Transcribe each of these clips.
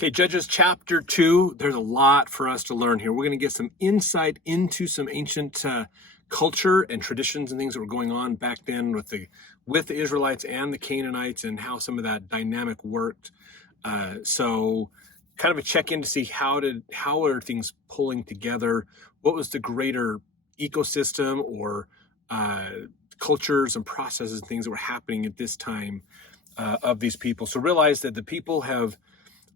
Okay, Judges chapter 2, there's a lot for us to learn here. We're going to get some insight into some ancient culture and traditions and things that were going on back then with the Israelites and the Canaanites and how some of that dynamic worked. So kind of a check-in to see how are things pulling together? What was the greater ecosystem or cultures and processes and things that were happening at this time of these people? So realize that the people have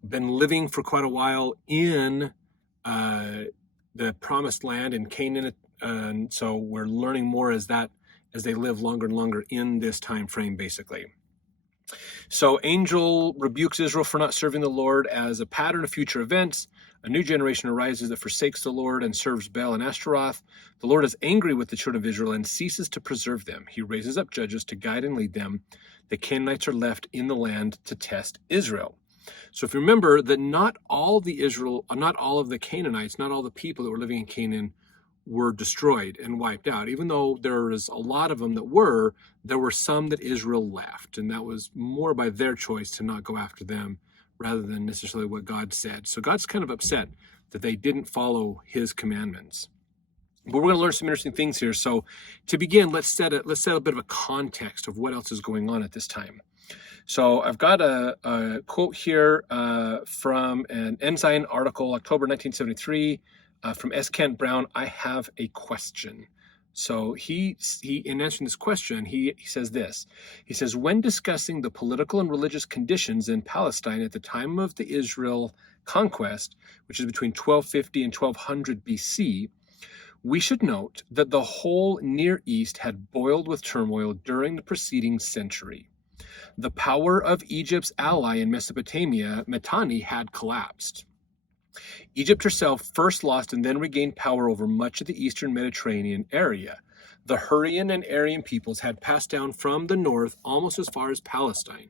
been living for quite a while in the promised land in Canaan, and so we're learning more as they live longer and longer in this time frame, basically. So angel rebukes Israel for not serving the Lord as a pattern of future events. A new generation arises that forsakes the Lord and serves Baal and Asherath. The Lord is angry with the children of Israel and ceases to preserve them. He raises up judges to guide and lead them. The Canaanites are left in the land to test Israel. So if you remember that not all of the Canaanites, not all the people that were living in Canaan were destroyed and wiped out. Even though there was a lot of them there were some that Israel left. And that was more by their choice to not go after them rather than necessarily what God said. So God's kind of upset that they didn't follow his commandments. But we're going to learn some interesting things here. So to begin, let's set a bit of a context of what else is going on at this time. So I've got a quote here from an Ensign article, October 1973, from S. Kent Brown. I have a question. So he in answering this question, he says this. He says, when discussing the political and religious conditions in Palestine at the time of the Israel conquest, which is between 1250 and 1200 BC, we should note that the whole Near East had boiled with turmoil during the preceding century. The power of Egypt's ally in Mesopotamia, Mitanni, had collapsed. Egypt herself first lost and then regained power over much of the eastern Mediterranean area. The Hurrian and Aryan peoples had passed down from the north almost as far as Palestine.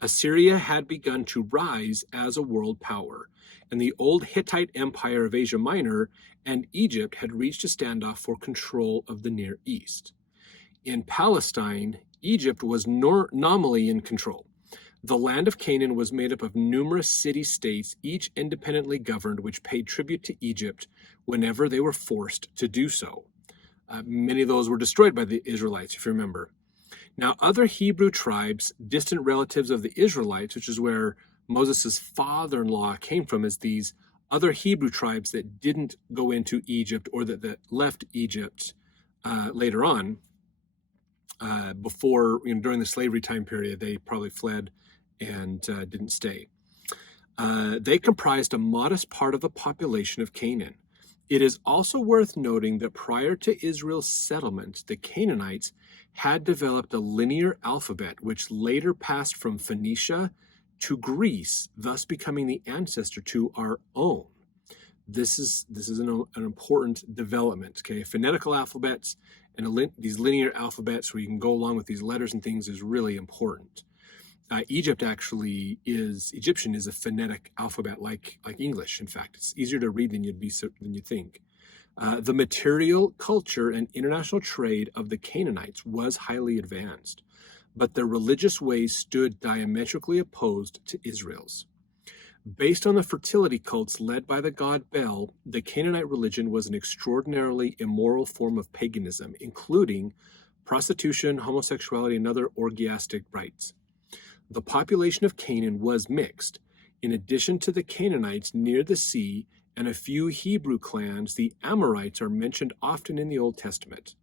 Assyria had begun to rise as a world power, and the old Hittite Empire of Asia Minor and Egypt had reached a standoff for control of the Near East. In Palestine, Egypt was nominally in control. The land of Canaan was made up of numerous city-states, each independently governed, which paid tribute to Egypt whenever they were forced to do so. Many of those were destroyed by the Israelites, if you remember. Now, other Hebrew tribes, distant relatives of the Israelites, which is where Moses' father-in-law came from, is these other Hebrew tribes that didn't go into Egypt or that left Egypt later on. During the slavery time period, they probably fled and didn't stay. They comprised a modest part of the population of Canaan. It is also worth noting that prior to Israel's settlement, the Canaanites had developed a linear alphabet, which later passed from Phoenicia to Greece, thus becoming the ancestor to our own. This is an important development. Okay, phonetical alphabets and these linear alphabets where you can go along with these letters and things is really important. Egyptian is a phonetic alphabet like English. In fact, it's easier to read than you think. The material, culture, and international trade of the Canaanites was highly advanced, but their religious ways stood diametrically opposed to Israel's. Based on the fertility cults led by the god Baal, the Canaanite religion was an extraordinarily immoral form of paganism, including prostitution, homosexuality, and other orgiastic rites. The population of Canaan was mixed. In addition to the Canaanites near the sea and a few Hebrew clans, the Amorites are mentioned often in the Old Testament.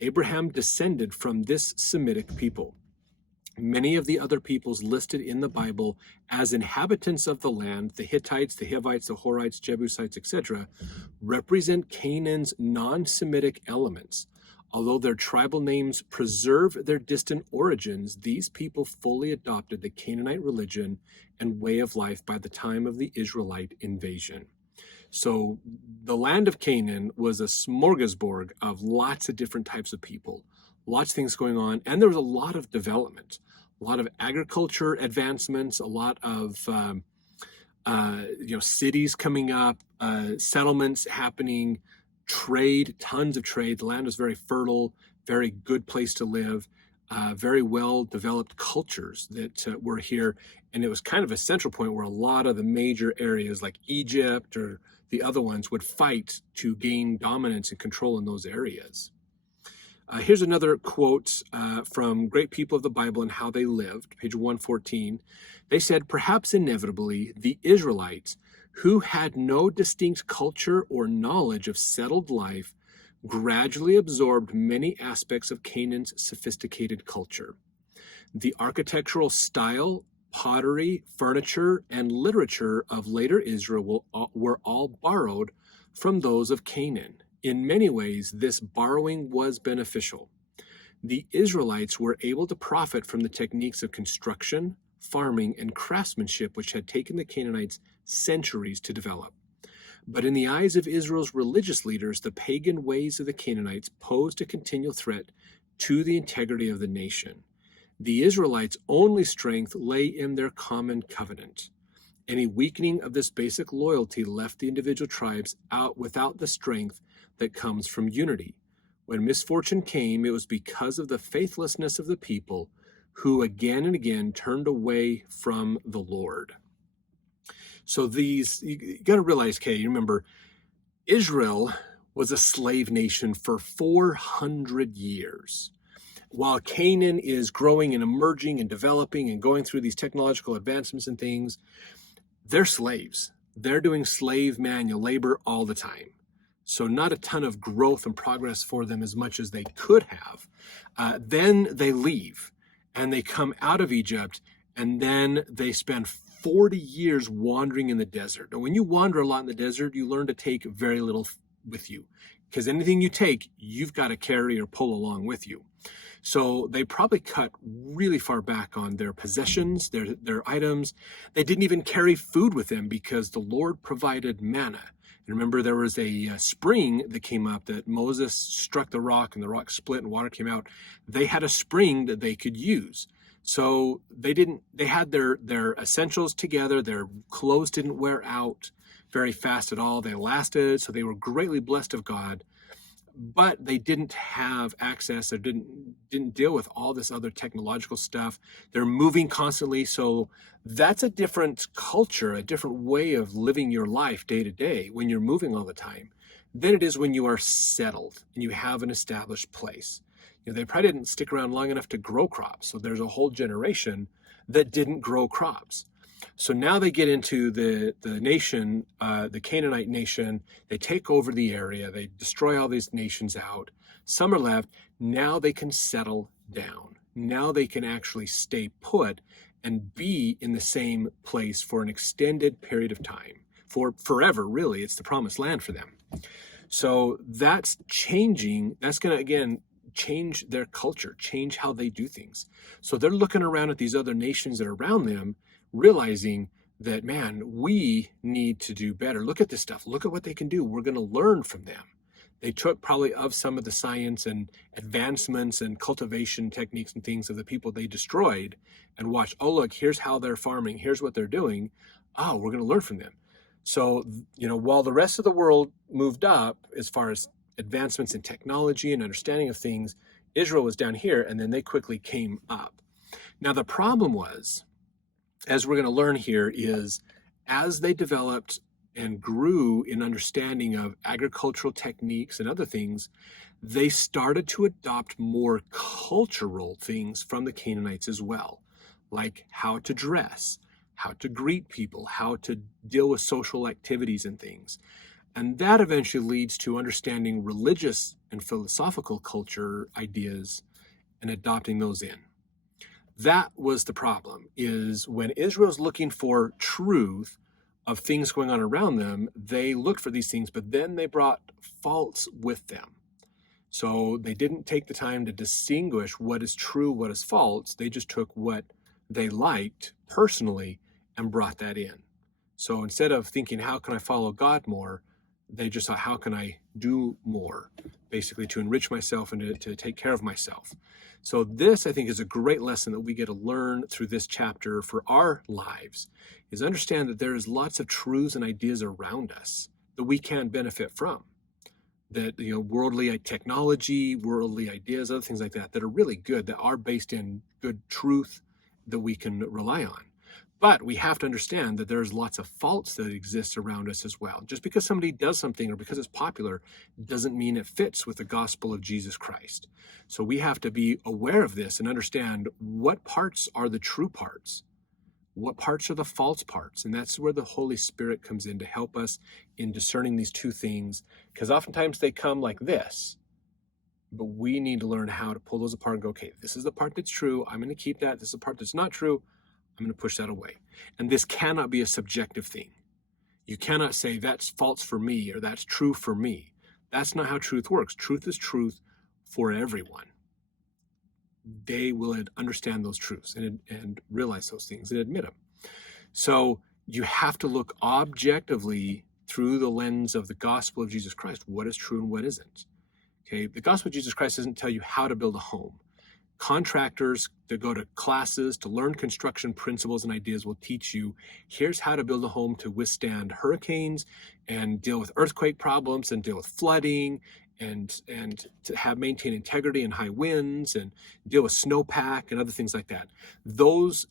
Abraham descended from this Semitic people. Many of the other peoples listed in the Bible as inhabitants of the land, the Hittites, the Hivites, the Horites, Jebusites, etc., represent Canaan's non-Semitic elements. Although their tribal names preserve their distant origins, these people fully adopted the Canaanite religion and way of life by the time of the Israelite invasion. So the land of Canaan was a smorgasbord of lots of different types of people, lots of things going on, and there was a lot of development, a lot of agriculture advancements, a lot of cities coming up, settlements happening, trade, tons of trade. The land was very fertile, very good place to live. very well developed cultures that were here. And it was kind of a central point where a lot of the major areas like Egypt or the other ones would fight to gain dominance and control in those areas. Here's another quote from great people of the Bible and how they lived, page 114. They said, perhaps inevitably, the Israelites, who had no distinct culture or knowledge of settled life, gradually absorbed many aspects of Canaan's sophisticated culture. The architectural style, pottery, furniture, and literature of later Israel were all borrowed from those of Canaan. In many ways, this borrowing was beneficial. The Israelites were able to profit from the techniques of construction, farming, and craftsmanship which had taken the Canaanites centuries to develop. But in the eyes of Israel's religious leaders, the pagan ways of the Canaanites posed a continual threat to the integrity of the nation. The Israelites' only strength lay in their common covenant. Any weakening of this basic loyalty left the individual tribes out without the strength that comes from unity. When misfortune came, it was because of the faithlessness of the people who again and again turned away from the Lord. So you got to realize, Kay, you remember, Israel was a slave nation for 400 years. While Canaan is growing and emerging and developing and going through these technological advancements and things, they're slaves. They're doing slave manual labor all the time. So not a ton of growth and progress for them as much as they could have. Then they leave and they come out of Egypt, and then they spend 40 years wandering in the desert. And when you wander a lot in the desert, you learn to take very little with you, because anything you take, you've got to carry or pull along with you. So they probably cut really far back on their possessions, their items. They didn't even carry food with them because the Lord provided manna. And remember, there was a spring that came up that Moses struck the rock and the rock split and water came out. They had a spring that they could use. So they had their essentials together. Their clothes didn't wear out very fast at all. They lasted, so they were greatly blessed of God. But they didn't have access or didn't deal with all this other technological stuff. They're moving constantly, so that's a different culture, a different way of living your life day to day when you're moving all the time than it is when you are settled and you have an established place. They probably didn't stick around long enough to grow crops, so there's a whole generation that didn't grow crops. So now they get into the nation, the Canaanite nation. They take over the area. They destroy all these nations out. Some are left. Now they can settle down. Now they can actually stay put and be in the same place for an extended period of time, for forever, really. It's the promised land for them. So that's changing. That's going to, again, change their culture, change how they do things. So they're looking around at these other nations that are around them, realizing that, man, we need to do better. Look at this stuff. Look at what they can do. We're going to learn from them. They took probably of some of the science and advancements and cultivation techniques and things of the people they destroyed and watched, oh, look, here's how they're farming. Here's what they're doing. Oh, we're going to learn from them. So, while the rest of the world moved up as far as advancements in technology and understanding of things, Israel was down here, and then they quickly came up. Now, the problem was, as we're going to learn here, is as they developed and grew in understanding of agricultural techniques and other things, they started to adopt more cultural things from the Canaanites as well, like how to dress, how to greet people, how to deal with social activities and things. And that eventually leads to understanding religious and philosophical culture ideas and adopting those in. That was the problem, is when Israel's looking for truth of things going on around them, they looked for these things, but then they brought faults with them. So they didn't take the time to distinguish what is true, what is false. They just took what they liked personally and brought that in. So instead of thinking, how can I follow God more, they just thought, how can I do more, basically to enrich myself and to take care of myself. So this, I think, is a great lesson that we get to learn through this chapter for our lives, is understand that there is lots of truths and ideas around us that we can benefit from. that, worldly technology, worldly ideas, other things like that are really good, that are based in good truth that we can rely on. But we have to understand that there's lots of faults that exist around us as well. Just because somebody does something or because it's popular doesn't mean it fits with the gospel of Jesus Christ. So we have to be aware of this and understand what parts are the true parts, what parts are the false parts. And that's where the Holy Spirit comes in to help us in discerning these two things, because oftentimes they come like this. But we need to learn how to pull those apart and go, okay, this is the part that's true. I'm going to keep that. This is the part that's not true. I'm going to push that away. And this cannot be a subjective thing. You cannot say that's false for me or that's true for me. That's not how truth works. Truth is truth for everyone. They will understand those truths and realize those things and admit them. So you have to look objectively through the lens of the gospel of Jesus Christ. What is true and what isn't? Okay, the gospel of Jesus Christ doesn't tell you how to build a home. Contractors that go to classes to learn construction principles and ideas will teach you, here's how to build a home to withstand hurricanes and deal with earthquake problems and deal with flooding and to maintain integrity in high winds and deal with snowpack and other things like that. The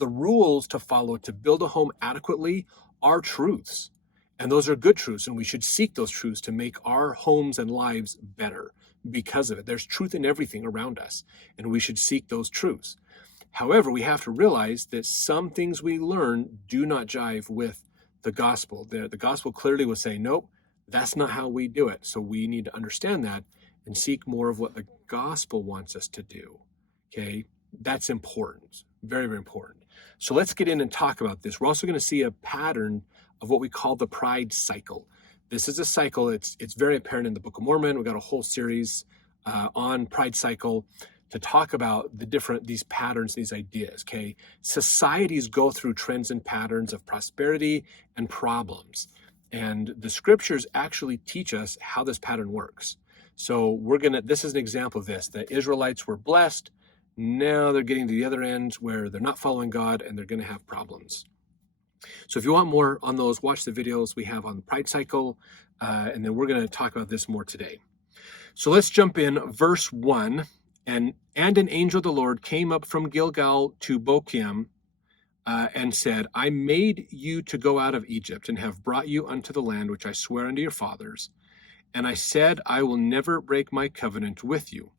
rules to follow to build a home adequately are truths. And those are good truths, and we should seek those truths to make our homes and lives better because of it. There's truth in everything around us, and we should seek those truths. However, we have to realize that some things we learn do not jive with the gospel. The gospel clearly will say, nope, that's not how we do it. So we need to understand that and seek more of what the gospel wants us to do. Okay, that's important, very, very important. So let's get in and talk about this. We're also going to see a pattern of what we call the pride cycle. This is a cycle. It's very apparent in the Book of Mormon. We've got a whole series on pride cycle to talk about these patterns, these ideas. Okay, societies go through trends and patterns of prosperity and problems, and the scriptures actually teach us how this pattern works. So this is an example of this. The Israelites were blessed. Now they're getting to the other end where they're not following God and they're going to have problems. So if you want more on those, watch the videos we have on the pride cycle, and then we're going to talk about this more today. So let's jump in. Verse 1, and an angel of the Lord came up from Gilgal to Bochim and said, I made you to go out of Egypt and have brought you unto the land which I swear unto your fathers. And I said, I will never break my covenant with you.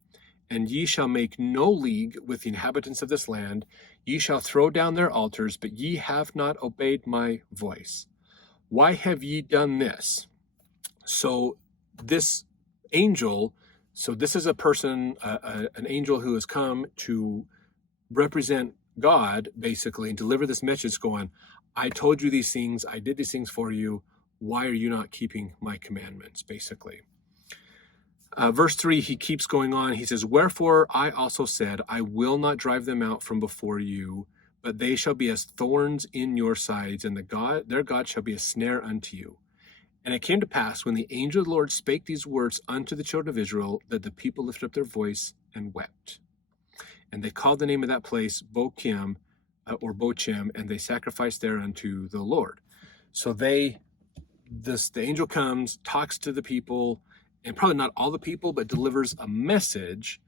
And ye shall make no league with the inhabitants of this land. Ye shall throw down their altars, but ye have not obeyed my voice. Why have ye done this? So this angel, this is a person, an angel who has come to represent God, basically, and deliver this message going, I told you these things, I did these things for you. Why are you not keeping my commandments, basically? Verse 3, he keeps going on. He says, wherefore I also said, I will not drive them out from before you, but they shall be as thorns in your sides, and their God shall be a snare unto you. And it came to pass, when the angel of the Lord spake these words unto the children of Israel, that the people lifted up their voice and wept. And they called the name of that place Bochim, or Bochim, and they sacrificed there unto the Lord. So the angel comes, talks to the people, and probably not all the people, but delivers a message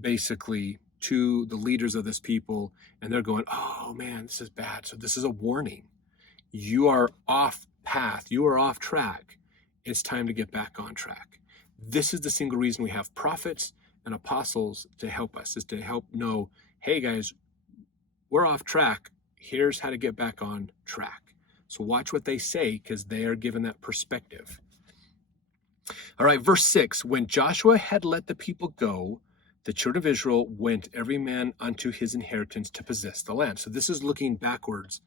basically to the leaders of this people. And they're going, oh man, this is bad. So this is a warning. You are off path. You are off track. It's time to get back on track. This is the single reason we have prophets and apostles to help us, is to help know, hey guys, we're off track. Here's how to get back on track. So watch what they say, because they are given that perspective. All right, verse 6, when Joshua had let the people go, the children of Israel went every man unto his inheritance to possess the land. So this is looking backwards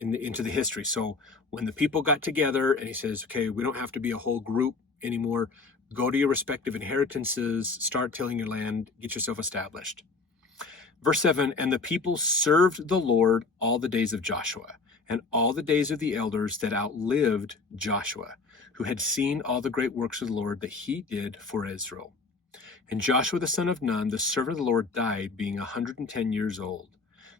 into the history. So when the people got together and he says, okay, we don't have to be a whole group anymore. Go to your respective inheritances, start tilling your land, get yourself established. Verse 7, and the people served the Lord all the days of Joshua and all the days of the elders that outlived Joshua, who had seen all the great works of the Lord that he did for Israel. And Joshua the son of Nun, the servant of the Lord, died, being 110 years old.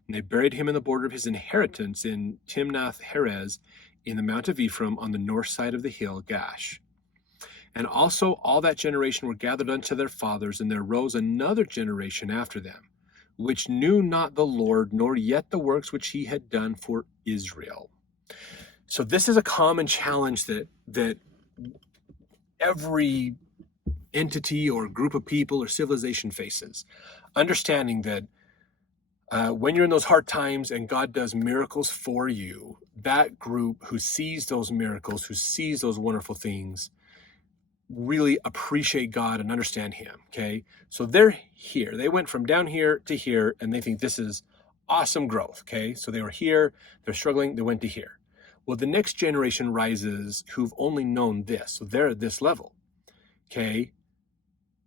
And they buried him in the border of his inheritance in Timnath Heres, in the Mount of Ephraim, on the north side of the hill Gash. And also all that generation were gathered unto their fathers, and there rose another generation after them, which knew not the Lord, nor yet the works which he had done for Israel. So this is a common challenge that every entity or group of people or civilization faces. Understanding that when you're in those hard times and God does miracles for you, that group who sees those miracles, who sees those wonderful things, really appreciate God and understand him, okay? So they're here. They went from down here to here, and they think this is awesome growth, okay? So they were here, they're struggling, they went to here. Well, the next generation rises who've only known this, so they're at this level, okay?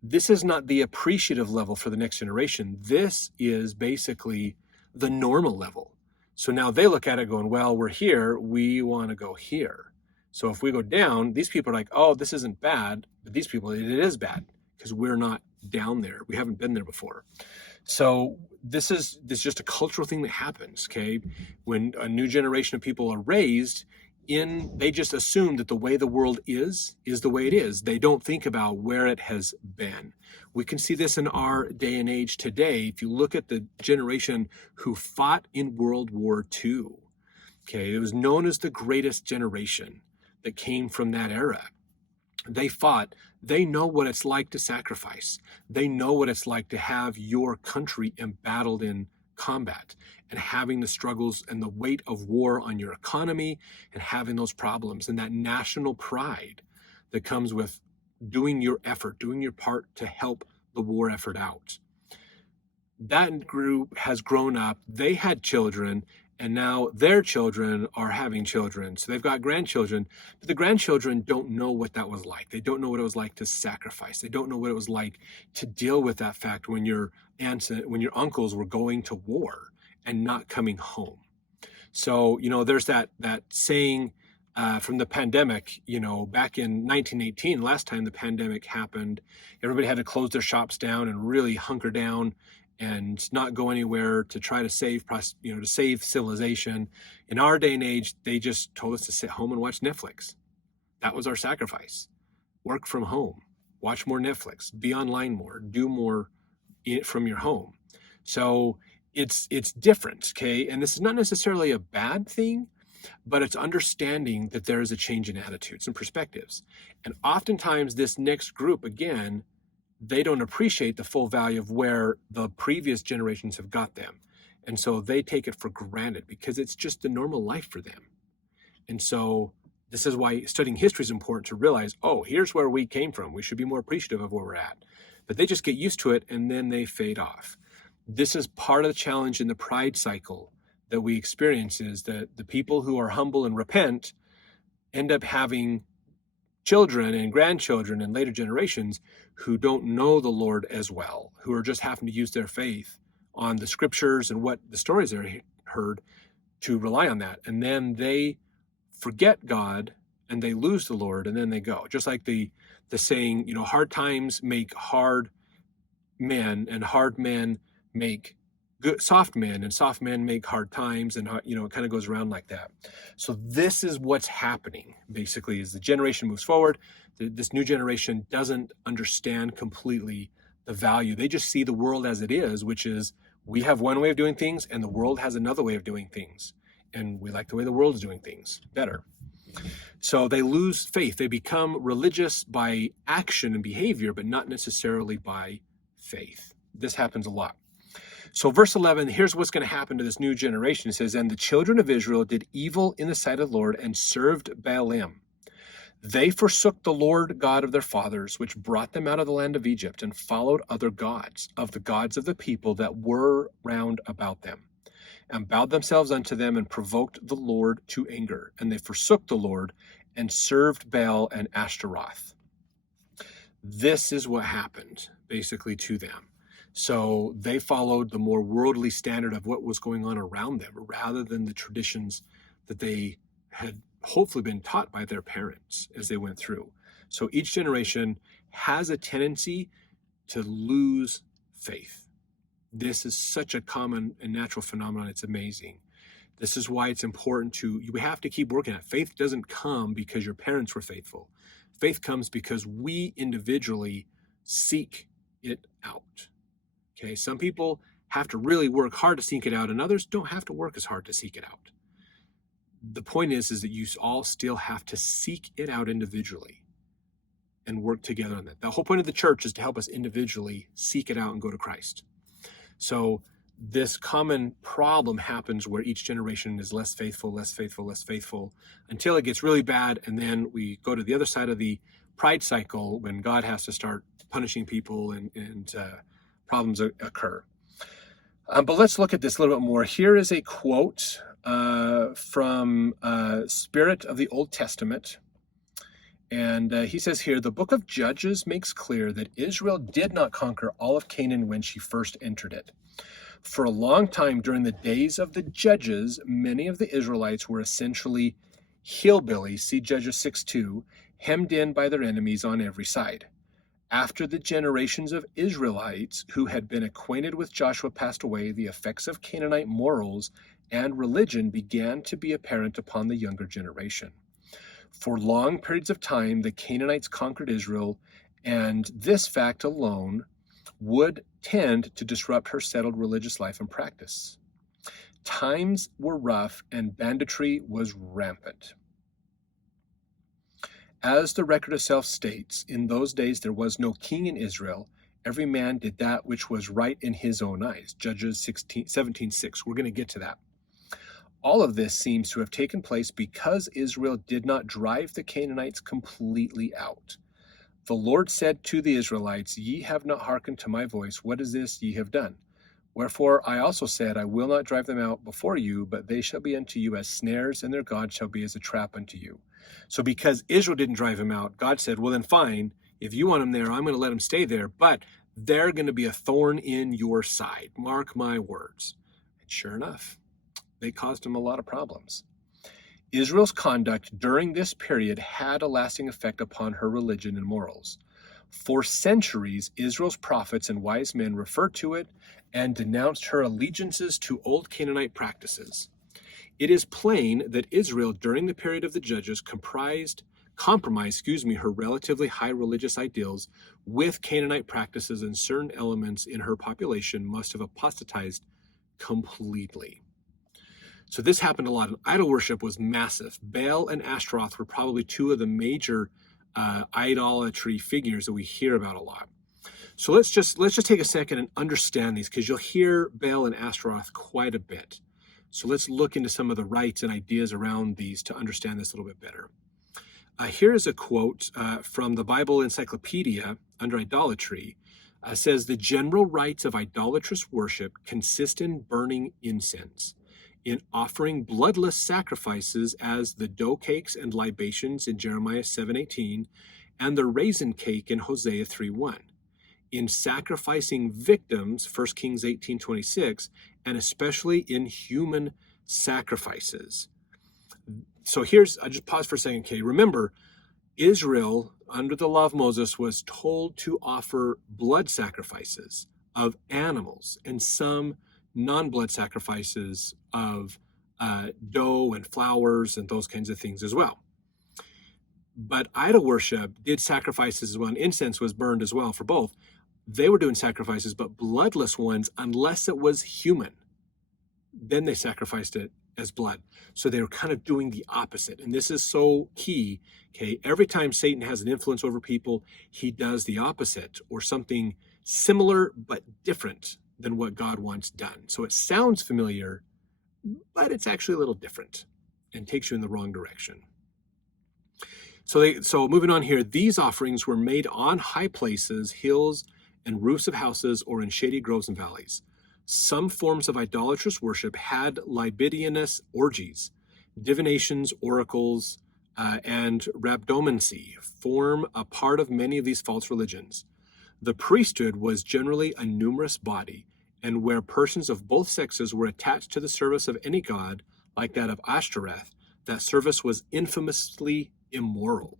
This is not the appreciative level for the next generation. This is basically the normal level. So now they look at it going, well, we're here, we want to go here. So if we go down, these people are like, oh, this isn't bad. But these people, it is bad because we're not down there. We haven't been there before. So this is just a cultural thing that happens, okay? When a new generation of people are raised, they just assume that the way the world is the way it is. They don't think about where it has been. We can see this in our day and age today. If you look at the generation who fought in World War II, okay, it was known as the greatest generation that came from that era. They fought. They know what it's like to sacrifice. They know what it's like to have your country embattled in combat and having the struggles and the weight of war on your economy and having those problems and that national pride that comes with doing your effort, doing your part to help the war effort out. That group has grown up. They had children, and now their children are having children. So they've got grandchildren, but the grandchildren don't know what that was like. They don't know what it was like to sacrifice. They don't know what it was like to deal with that fact when your aunts, when your uncles were going to war and not coming home. So, there's that saying from the pandemic, back in 1918, last time the pandemic happened, everybody had to close their shops down and really hunker down and not go anywhere to try to save civilization. In our day and age, they just told us to sit home and watch Netflix. That was our sacrifice. Work from home, watch more Netflix, be online more, do more from your home. So it's different, okay? And this is not necessarily a bad thing, but it's understanding that there is a change in attitudes and perspectives. And oftentimes this next group, again, they don't appreciate the full value of where the previous generations have got them. And so they take it for granted because it's just the normal life for them. And so this is why studying history is important, to realize, oh, here's where we came from. We should be more appreciative of where we're at. But they just get used to it and then they fade off. This is part of the challenge in the pride cycle that we experience, is that the people who are humble and repent end up having children and grandchildren and later generations who don't know the Lord as well, who are just having to use their faith on the scriptures and what the stories they heard to rely on that. And then they forget God and they lose the Lord and then they go. Just like the saying, hard times make hard men and hard men make good soft men and soft men make hard times, and it kind of goes around like that. So this is what's happening basically as the generation moves forward. This new generation doesn't understand completely the value. They just see the world as it is, which is we have one way of doing things and the world has another way of doing things, and we like the way the world is doing things better. So they lose faith. They become religious by action and behavior, but not necessarily by faith. This happens a lot. So verse 11, here's what's going to happen to this new generation. It says, and the children of Israel did evil in the sight of the Lord and served Baalim. They forsook the Lord God of their fathers, which brought them out of the land of Egypt, and followed other gods, of the gods of the people that were round about them, and bowed themselves unto them, and provoked the Lord to anger. And they forsook the Lord, and served Baal and Asherath. This is what happened, basically, to them. So they followed the more worldly standard of what was going on around them, rather than the traditions that they had hopefully been taught by their parents as they went through. So each generation has a tendency to lose faith. This is such a common and natural phenomenon. It's amazing. This is why it's important you have to keep working at it. Faith doesn't come because your parents were faithful. Faith comes because we individually seek it out. Okay, some people have to really work hard to seek it out, and others don't have to work as hard to seek it out. The point is that you all still have to seek it out individually and work together on that. The whole point of the church is to help us individually seek it out and go to Christ. So this common problem happens where each generation is less faithful, until it gets really bad, and then we go to the other side of the pride cycle when God has to start punishing people and problems occur. But let's look at this a little bit more. Here is a quote from Spirit of the Old Testament. And he says here, the book of Judges makes clear that Israel did not conquer all of Canaan when she first entered it. For a long time during the days of the Judges, many of the Israelites were essentially hillbillies, see Judges 6:2, hemmed in by their enemies on every side. After the generations of Israelites who had been acquainted with Joshua passed away, the effects of Canaanite morals and religion began to be apparent upon the younger generation. For long periods of time, the Canaanites conquered Israel, and this fact alone would tend to disrupt her settled religious life and practice. Times were rough, and banditry was rampant. As the record itself states, in those days there was no king in Israel. Every man did that which was right in his own eyes. Judges 17:6. We're going to get to that. All of this seems to have taken place because Israel did not drive the Canaanites completely out. The Lord said to the Israelites, Ye have not hearkened to my voice. What is this ye have done? Wherefore I also said, I will not drive them out before you, but they shall be unto you as snares, and their God shall be as a trap unto you. So because Israel didn't drive him out, God said, well then fine, if you want them there, I'm going to let them stay there, but they're going to be a thorn in your side. Mark my words. And sure enough, they caused him a lot of problems. Israel's conduct during this period had a lasting effect upon her religion and morals. For centuries, Israel's prophets and wise men referred to it and denounced her allegiances to old Canaanite practices. It is plain that Israel, during the period of the Judges, compromised her relatively high religious ideals with Canaanite practices, and certain elements in her population must have apostatized completely. So this happened a lot, and idol worship was massive. Baal and Asherath were probably two of the major idolatry figures that we hear about a lot. So let's just take a second and understand these, because you'll hear Baal and Asherath quite a bit. So let's look into some of the rites and ideas around these to understand this a little bit better. Here is a quote from the Bible Encyclopedia under idolatry. Says, the general rites of idolatrous worship consist in burning incense, in offering bloodless sacrifices as the dough cakes and libations in Jeremiah 7:18, and the raisin cake in Hosea 3:1, in sacrificing victims, 1 Kings 18:26, and especially in human sacrifices. So I just pause for a second, okay? Remember, Israel, under the law of Moses, was told to offer blood sacrifices of animals and some non-blood sacrifices of dough and flowers and those kinds of things as well. But idol worship did sacrifices as well, and incense was burned as well for both. They were doing sacrifices, but bloodless ones, unless it was human, then they sacrificed it as blood. So they were kind of doing the opposite. And this is so key. Okay, every time Satan has an influence over people, he does the opposite, or something similar but different than what God wants done. So it sounds familiar, but it's actually a little different and takes you in the wrong direction. So moving on here, these offerings were made on high places, hills, and roofs of houses, or in shady groves and valleys. Some forms of idolatrous worship had libidinous orgies. Divinations, oracles, and rhabdomancy form a part of many of these false religions. The priesthood was generally a numerous body, and where persons of both sexes were attached to the service of any god, like that of Asherath, that service was infamously immoral.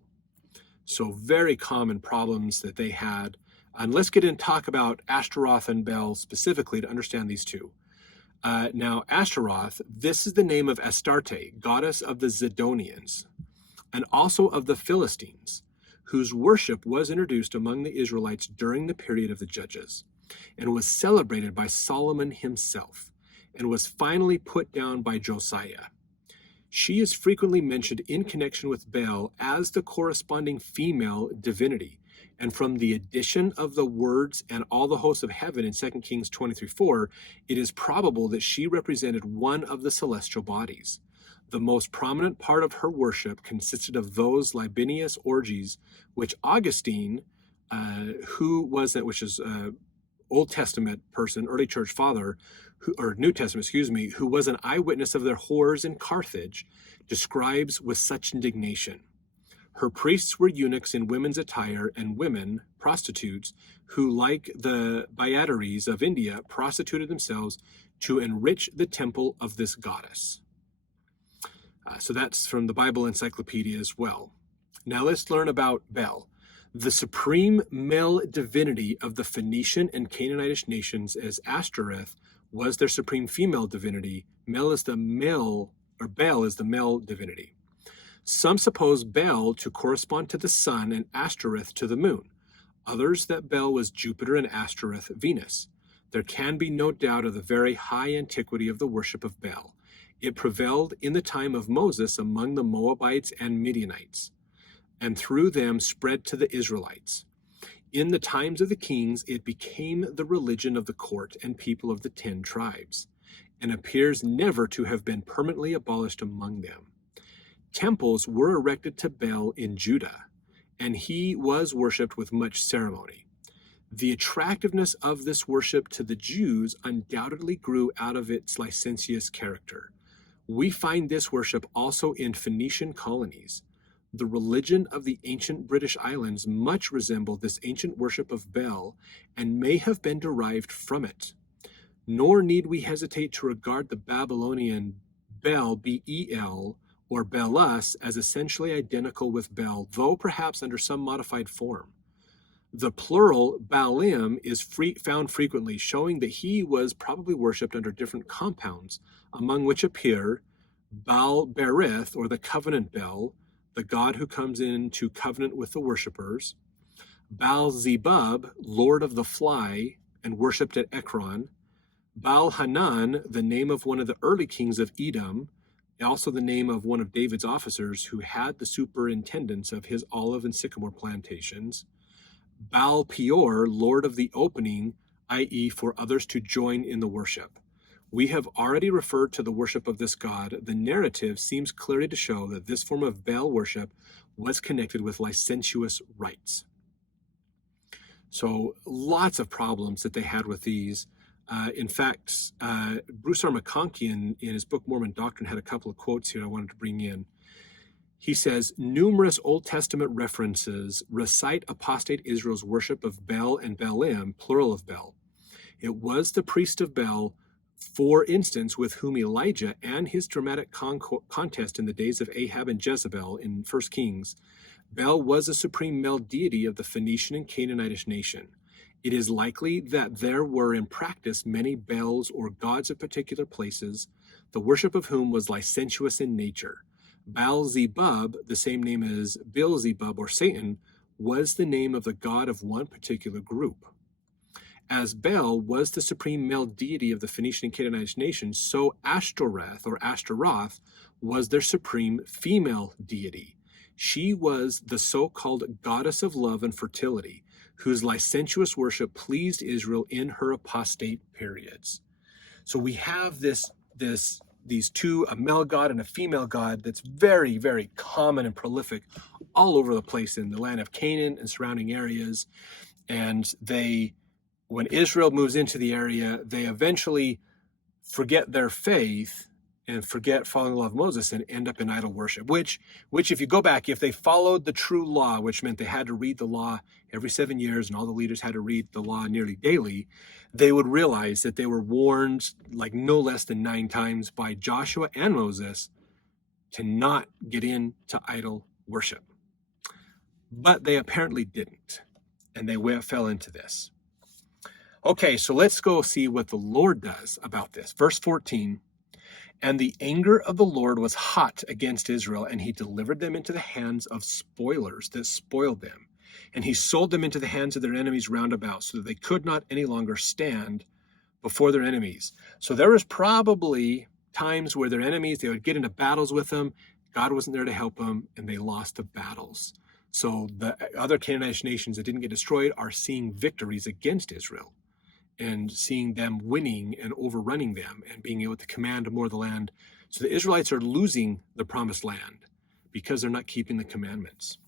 So very common problems that they had. And let's get in and talk about Ashtaroth and Baal specifically to understand these two. Now, Asherath, this is the name of Astarte, goddess of the Zidonians, and also of the Philistines, whose worship was introduced among the Israelites during the period of the Judges, and was celebrated by Solomon himself, and was finally put down by Josiah. She is frequently mentioned in connection with Baal as the corresponding female divinity. And from the addition of the words and all the hosts of heaven in 2 Kings 23:4, it is probable that she represented one of the celestial bodies. The most prominent part of her worship consisted of those libidinous orgies, which Augustine, which is Old Testament person, early church father, or New Testament, who was an eyewitness of their horrors in Carthage, describes with such indignation. Her priests were eunuchs in women's attire, and women, prostitutes, who, like the Byateries of India, prostituted themselves to enrich the temple of this goddess. So that's from the Bible Encyclopedia as well. Now let's learn about Bel, the supreme male divinity of the Phoenician and Canaanitish nations, as Ashtoreth was their supreme female divinity. Bel is the male divinity. Some suppose Bel to correspond to the sun and Ashtoreth to the moon. Others that Bel was Jupiter and Ashtoreth Venus. There can be no doubt of the very high antiquity of the worship of Bel. It prevailed in the time of Moses among the Moabites and Midianites, and through them spread to the Israelites. In the times of the kings, it became the religion of the court and people of the 10 tribes, and appears never to have been permanently abolished among them. Temples were erected to Bel in Judah, and he was worshipped with much ceremony. The attractiveness of this worship to the Jews undoubtedly grew out of its licentious character. We find this worship also in Phoenician colonies. The religion of the ancient British Islands much resembled this ancient worship of Bel and may have been derived from it. Nor need we hesitate to regard the Babylonian Bel, B-E-L, or Belus as essentially identical with Bel, though perhaps under some modified form. The plural Baalim is found frequently, showing that he was probably worshipped under different compounds, among which appear Baal Berith, or the covenant Bel, the god who comes into covenant with the worshippers; Baal Zebub, lord of the fly, and worshipped at Ekron; Baal Hanan, the name of one of the early kings of Edom, also the name of one of David's officers who had the superintendence of his olive and sycamore plantations; Baal Peor, lord of the opening, i.e. for others to join in the worship. We have already referred to the worship of this god. The narrative seems clearly to show that this form of Baal worship was connected with licentious rites. So lots of problems that they had with these. In fact, Bruce R. McConkie in his book Mormon Doctrine had a couple of quotes here I wanted to bring in. He says, numerous Old Testament references recite apostate Israel's worship of Bel and Baalim, plural of Bel. It was the priest of Bel, for instance, with whom Elijah and his dramatic contest in the days of Ahab and Jezebel in 1 Kings. Bel was a supreme male deity of the Phoenician and Canaanitish nation. It is likely that there were in practice many Baals or gods of particular places, the worship of whom was licentious in nature. Baal Zebub, the same name as Beelzebub or Satan, was the name of the god of one particular group. As Bel was the supreme male deity of the Phoenician and Canaanitish nations, so Ashtoreth or Ashtaroth was their supreme female deity. She was the so-called goddess of love and fertility, whose licentious worship pleased Israel in her apostate periods. So we have these two, a male god and a female god, that's very, very common and prolific all over the place in the land of Canaan and surrounding areas. And when Israel moves into the area, they eventually forget their faith and forget following the law of Moses and end up in idol worship, which if you go back, if they followed the true law, which meant they had to read the law every 7 years and all the leaders had to read the law nearly daily, they would realize that they were warned like no less than 9 times by Joshua and Moses to not get into idol worship. But they apparently didn't, and they fell into this. Okay, so let's go see what the Lord does about this. Verse 14, and the anger of the Lord was hot against Israel, and he delivered them into the hands of spoilers that spoiled them. And he sold them into the hands of their enemies round about, so that they could not any longer stand before their enemies. So there was probably times where their enemies, they would get into battles with them. God wasn't there to help them, and they lost the battles. So the other Canaanite nations that didn't get destroyed are seeing victories against Israel and seeing them winning and overrunning them and being able to command more of the land. So the Israelites are losing the promised land because they're not keeping the commandments.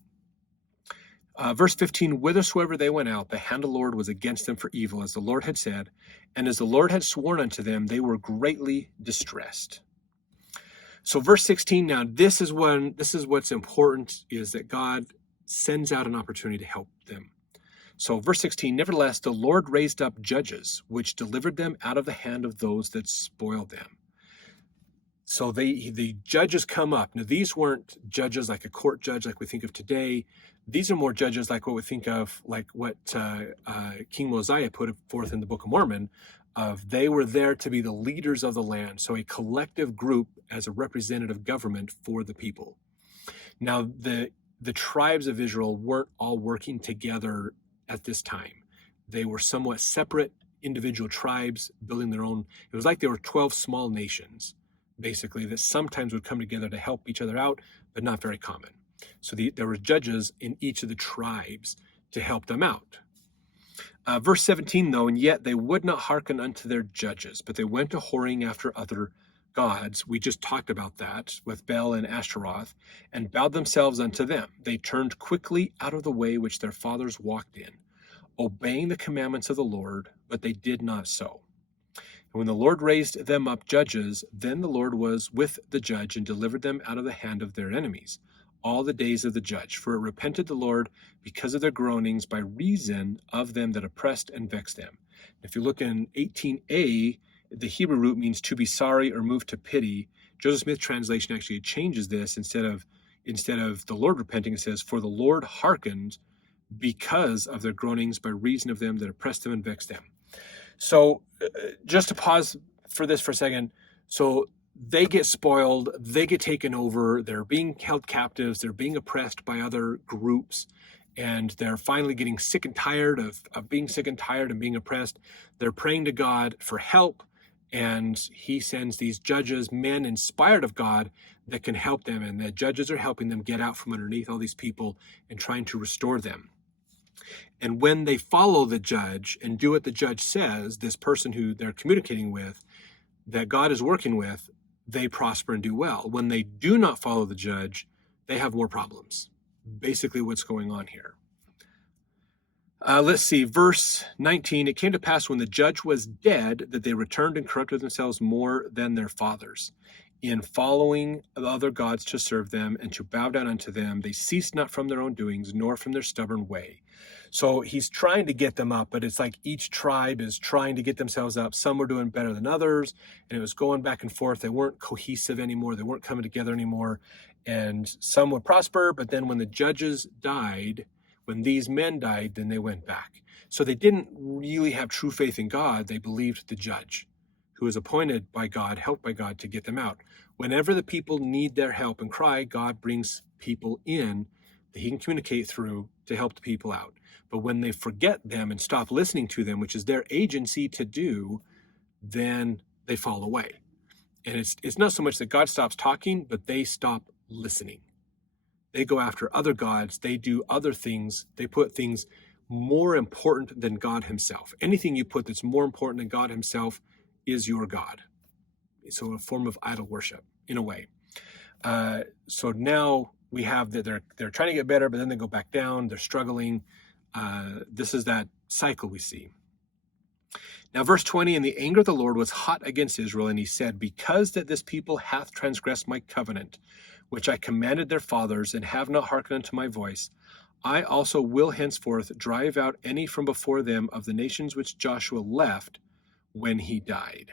Verse 15, whithersoever they went out, the hand of the Lord was against them for evil, as the Lord had said, and as the Lord had sworn unto them, they were greatly distressed. So verse 16, now this is what's important, is that God sends out an opportunity to help them. So verse 16, nevertheless, the Lord raised up judges, which delivered them out of the hand of those that spoiled them. So the judges come up. Now, these weren't judges like a court judge like we think of today. These are more judges like what we think of, like what King Mosiah put forth in the Book of Mormon, of they were there to be the leaders of the land. So a collective group as a representative government for the people. Now, the tribes of Israel weren't all working together at this time. They were somewhat separate individual tribes building their own. It was like there were 12 small nations, basically, that sometimes would come together to help each other out, but not very common. So there were judges in each of the tribes to help them out. Verse 17, though, and yet they would not hearken unto their judges, but they went to whoring after other gods. We just talked about that with Baal and Asherath, and bowed themselves unto them. They turned quickly out of the way which their fathers walked in, obeying the commandments of the Lord, but they did not so. And when the Lord raised them up judges, then the Lord was with the judge and delivered them out of the hand of their enemies all the days of the judge. For it repented the Lord because of their groanings by reason of them that oppressed and vexed them. If you look in 18a, the Hebrew root means to be sorry or moved to pity. Joseph Smith translation actually changes this. Instead of the Lord repenting, it says, for the Lord hearkened because of their groanings by reason of them that oppressed them and vexed them. So just to pause for this for a second. So they get spoiled, they get taken over, they're being held captives, they're being oppressed by other groups, and they're finally getting sick and tired of being sick and tired and being oppressed. They're praying to God for help, and he sends these judges, men inspired of God, that can help them, and the judges are helping them get out from underneath all these people and trying to restore them. And when they follow the judge and do what the judge says, this person who they're communicating with, that God is working with, they prosper and do well. When they do not follow the judge, they have more problems. Basically what's going on here. Let's see, verse 19, it came to pass when the judge was dead that they returned and corrupted themselves more than their fathers. In following the other gods to serve them and to bow down unto them, they ceased not from their own doings, nor from their stubborn way. So he's trying to get them up, but it's like each tribe is trying to get themselves up. Some were doing better than others, and it was going back and forth. They weren't cohesive anymore. They weren't coming together anymore. And some would prosper, but then when the judges died, when these men died, then they went back. So they didn't really have true faith in God. They believed the judge, who was appointed by God, helped by God to get them out. Whenever the people need their help and cry, God brings people in that he can communicate through to help the people out. But when they forget them and stop listening to them, which is their agency to do, then they fall away. And it's not so much that God stops talking, but they stop listening. They go after other gods. They do other things. They put things more important than God himself. Anything you put that's more important than God himself is your God. So a form of idol worship, in a way. So now we have that they're trying to get better, but then they go back down. They're struggling. This is that cycle we see. Now, verse 20, and the anger of the Lord was hot against Israel, and he said, because that this people hath transgressed my covenant, which I commanded their fathers, and have not hearkened unto my voice, I also will henceforth drive out any from before them of the nations which Joshua left when he died,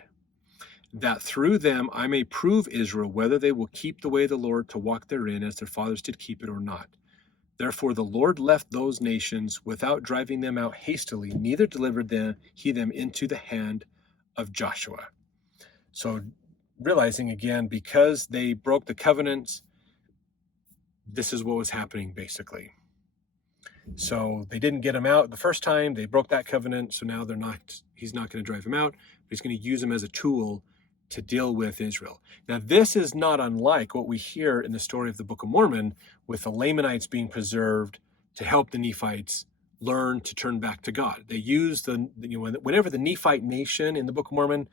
that through them I may prove Israel whether they will keep the way of the Lord to walk therein as their fathers did keep it or not. Therefore the Lord left those nations without driving them out hastily, neither delivered he them into the hand of Joshua. So realizing again, because they broke the covenants, this is what was happening basically. So they didn't get him out the first time. They broke that covenant. So now he's not going to drive him out, but he's going to use him as a tool to deal with Israel. Now, this is not unlike what we hear in the story of the Book of Mormon, with the Lamanites being preserved to help the Nephites learn to turn back to God. They use whenever the Nephite nation in the Book of Mormon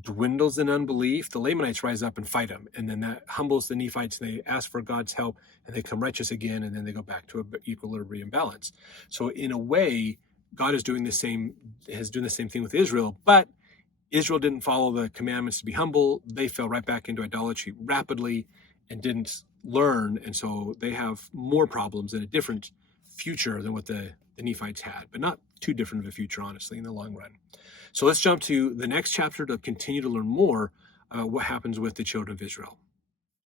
dwindles in unbelief, the Lamanites rise up and fight them, and then that humbles the Nephites, and they ask for God's help, and they come righteous again, and then they go back to an equilibrium balance. So in a way, God is doing the same thing with Israel, but Israel didn't follow the commandments to be humble. They fell right back into idolatry rapidly and didn't learn, and so they have more problems and a different future than what the Nephites had, but not too different of a future, honestly, in the long run. So let's jump to the next chapter to continue to learn more about what happens with the children of Israel.